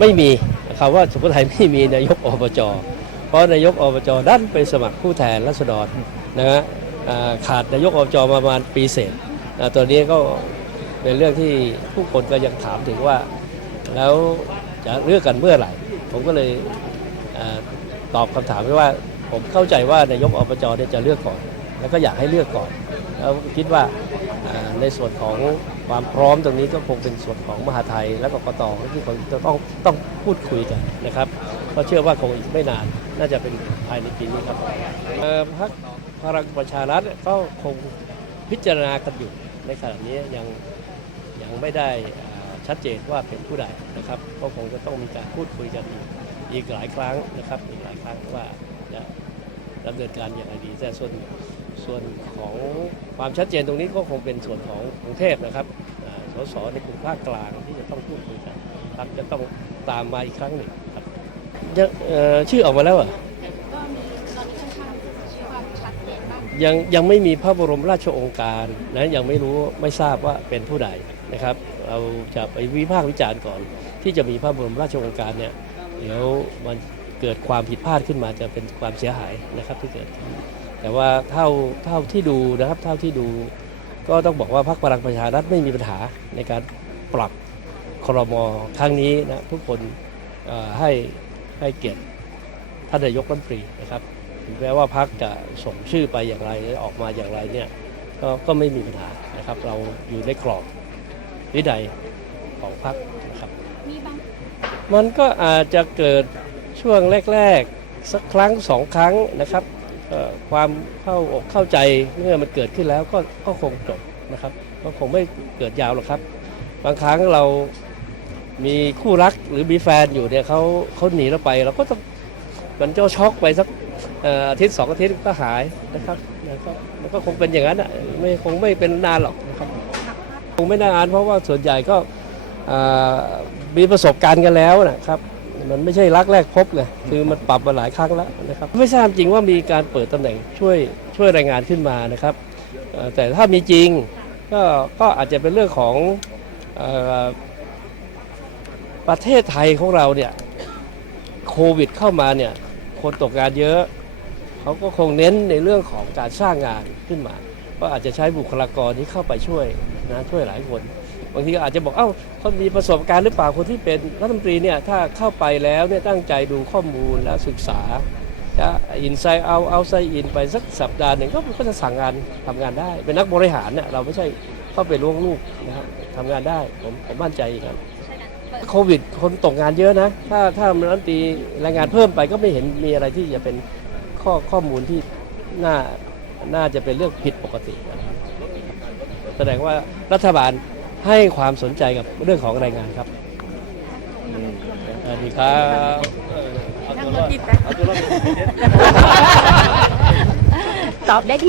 ไม่มีคำว่าสุโขทัยไม่มีนายกอบจเพราะนายกอบจดันไปสมัครผู้แทนรัษฎรนะฮะขาดนายกอบจมาประมาณปีเศษตัวนี้ก็เป็นเรื่องที่ผู้คนก็ยังถามถึงว่า แล้วจะเลือกกันเมื่อไหร่ ผมก็เลยอตอบคำถามไว้ว่า ผมเข้าใจว่านายกอบจจะเลือกก่อน แล้วก็อยากให้เลือกก่อน แล้วคิดว่า ในส่วนของความพร้อมตรงนี้ก็คงเป็นส่วนของมหาไทยและกกตที่เขาจะต้องต้องพูดคุยกันนะครับก็เชื่อว่าคงอีกไม่นานน่าจะเป็นภายในปีนี้ครับพรรคพลังประชารัฐก็คงพิจารณากันอยู่ในขณะนี้ยังยังไม่ได้ชัดเจนว่าเป็นผู้ใดนะครับ ก็คงจะต้องมีการพูดคุยกันอีกอีกหลายครั้งนะครับอีกหลายครั้งว่าจะ ดำเนินการอย่างไรดี แต่ส่วนส่วนของความชัดเจนตรงนี้ก็คงเป็นส่วนของกรุงเทพนะครับอ่าสสในกลุ่มภาคกลางที่จะต้องพูดคุยกันครับจะต้องตามมาอีกครั้งหนึ่งครับยังเอ่อชื่อออกมาแล้วเหรอก็มีตอนนี้ค่อนข้างชื่อว่าชัดเจนมากยังยังไม่มีพระบรมราชโองการนะยังไม่รู้ไม่ทราบว่าเป็นผู้ใดนะครับ เราจะไปวิพากษ์วิจารณ์ก่อน ที่จะมีพระบรมราชโองการเนี่ยเดี๋ยวมัน เกิดความผิดพลาดขึ้นมาจะเป็นความเสียหายนะครับที่เกิดขึ้นแต่ว่าเท่าเท่าที่ดูนะครับเท่าที่ดู ก็ต้องบอกว่าพรรคพลังประชารัฐไม่มีปัญหาในการปรับครมครั้งนี้นะทุกคนเอ่อให้ให้เกียรติท่านนายกรัฐมนตรีนะครับถึงแม้ว่าพรรคจะส่งชื่อไปอย่างไรหรือออกมาอย่างไรเนี่ยก็ก็ไม่มีปัญหานะครับ เราอยู่ในกรอบวินัยของพรรคนะครับมีบางมันก็อาจจะเกิด ช่วงแรกๆ สักครั้งสองครั้งนะครับความเข้าอกเข้าใจเมื่อมันเกิดขึ้นแล้วก็ก็คงจบนะครับก็คงไม่เกิดยาวหรอกครับ บางครั้งเรามีคู่รักหรือมีแฟนอยู่เนี่ยเขาเขาหนีเราไปเราก็ต้องมันจะช็อกไปสักอาทิตย์สองอาทิตย์ก็หายนะครับแล้วก็มันก็คงเป็นอย่างนั้นอะไม่คงไม่เป็นนานหรอกนะครับคงไม่นานเพราะว่าส่วนใหญ่ก็มีประสบการณ์กันแล้วนะครับ มันไม่ใช่รักแรกพบไงคือมันปรับมาหลายครั้งแล้วนะครับไม่ทราบจริงว่ามีการเปิดตำแหน่งช่วยช่วยรายงานขึ้นมานะครับแต่ถ้ามีจริงก็ก็อาจจะเป็นเรื่องของอประเทศไทยของเราเนี่ยโควิดเข้ามาเนี่ยคนตกงานเยอะเขาก็คงเน้นในเรื่องของการสร้างงานขึ้นมา ก็อาจจะใช้บุคลากรที่เข้าไปช่วยนะช่วยหลายคน บางทีก็อาจจะบอกเอ้าเขามีประสบการณ์หรือเปล่าคนที่เป็นรัฐมนตรีเนี่ยถ้าเข้าไปแล้วเนี่ยตั้งใจดูข้อมูลแล้วศึกษาจะอินไซด์เอาเอาไซอินไปสักสัปดาห์หนึ่งก็ก็จะสั่งงานทำงานได้ เป็นนักบริหารเนี่ยเราไม่ใช่เข้าไปล่วงลูกนะครับทำงานได้ผมผมมั่นใจครับโควิดคนตกงานเยอะนะ ถ้าถ้ารัฐมนตรีแรงงานเพิ่มไปก็ไม่เห็นมีอะไรที่จะเป็นข้อข้อมูลที่น่าน่าจะเป็นเรื่องผิดปกตินะครับแสดงว่ารัฐบาล ให้ความสนใจกับเรื่องของแรงงานครับสวัสดีครับเออเอาตัวรอดเอาตัวรอด ตอบได้ที่